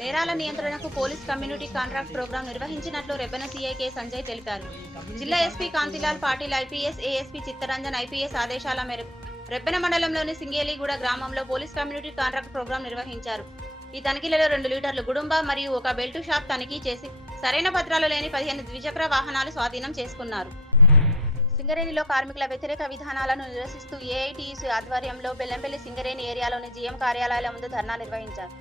నేరాల నియంత్రణకు police community contract programme నిర్వహించినట్లు రెబ్బెన సీఐ కె సంజయ్ తెలిపారు. జిల్లా SP Kantilal Patil IPS, ASP Chittaranjan IPS ఆదేశాల మేరకు రెబ్బెన మండలంలోని సింగేలిగూడ గ్రామంలో పోలీస్ కమ్యూనిటీ కాంట్రాక్ట్ ప్రోగ్రాం నిర్వహించారు. ఈ తనిఖీలలో 2 లీటర్లు గుడుంబ మరియు ఒక బెల్టు షాప్ తనిఖీ చేసి సరైన పత్రాలు లేని 15 ద్విచక్ర వాహనాలు స్వాధీనం చేసుకున్నారు. సింగరేణిలో కార్మికుల వ్యతిరేక విధానాలను నిరసిస్తూ ఏఐటీయూసీ ఆధ్వర్యంలో బెల్లంపల్లి సింగరేణి ఏరియాలోని జీఎం కార్యాలయాల ముందు ధర్నా నిర్వహించారు.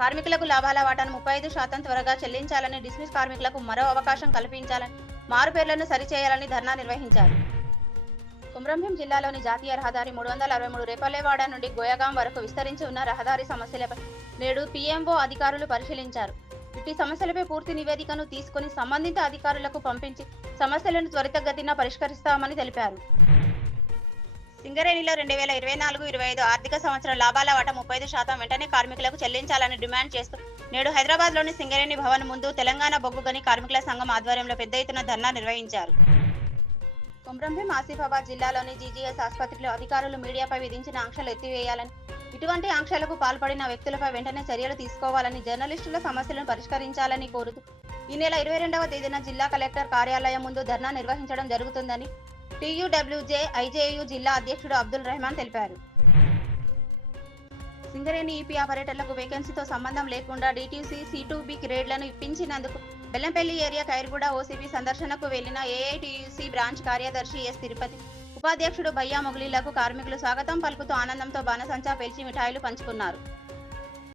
కార్మికులకు లాభాల వాటాను 35% త్వరగా చెల్లించాలని, డిస్మిస్ కార్మికులకు మరో అవకాశం కల్పించాలని, మారుపేర్లను సరిచేయాలని ధర్నా నిర్వహించారు. కొమరంభీం జిల్లాలోని జాతీయ రహదారి 363 రేపల్లెవాడ నుండి గోయగాం వరకు విస్తరించి ఉన్న రహదారి సమస్యలపై నేడు పీఎంఓ అధికారులు పరిశీలించారు. ఇట్టి సమస్యలపై పూర్తి నివేదికను తీసుకుని సంబంధిత అధికారులకు పంపించి సమస్యలను త్వరితగతిన పరిష్కరిస్తామని తెలిపారు. సింగరేణిలో 2024-25 ఆర్థిక సంవత్సరం లాభాల వాటా 35% వెంటనే కార్మికులకు చెల్లించాలని డిమాండ్ చేస్తూ నేడు హైదరాబాద్లోని సింగరేణి భవన్ ముందు తెలంగాణ బొగ్గు గని కార్మికుల సంఘం ఆధ్వర్యంలో పెద్ద ఎత్తున ధర్నా నిర్వహించారు. కొమరంభీం ఆసిఫాబాద్ జిల్లాలోని జీజీఎస్ ఆసుపత్రిలో అధికారులు మీడియాపై విధించిన ఆంక్షలు ఎత్తివేయాలని, ఇటువంటి ఆంక్షలకు పాల్పడిన వ్యక్తులపై వెంటనే చర్యలు తీసుకోవాలని, జర్నలిస్టుల సమస్యలను పరిష్కరించాలని కోరుతూ ఈ నెల 22వ తేదీన జిల్లా కలెక్టర్ కార్యాలయం ముందు ధర్నా నిర్వహించడం జరుగుతుందని టీయూడబ్ల్యూజే ఐజేయు జిల్లా అధ్యక్షుడు అబ్దుల్ రెహమాన్ తెలిపారు. సింగరేణి ఈపీ ఆపరేటర్లకు వేకెన్సీతో సంబంధం లేకుండా డీటీసీ C2B గ్రేడ్లను ఇప్పించినందుకు బెల్లంపల్లి ఏరియా ఖైర్గూడ ఓసీపీ సందర్శనకు వెళ్లిన ఏఐటీయూసీ బ్రాంచ్ కార్యదర్శి ఎస్ తిరుపతి, ఉపాధ్యక్షుడు భయ్యా మొగలీలకు కార్మికులు స్వాగతం పలుకుతూ ఆనందంతో బాణసంచా పేల్చి మిఠాయిలు పంచుకున్నారు.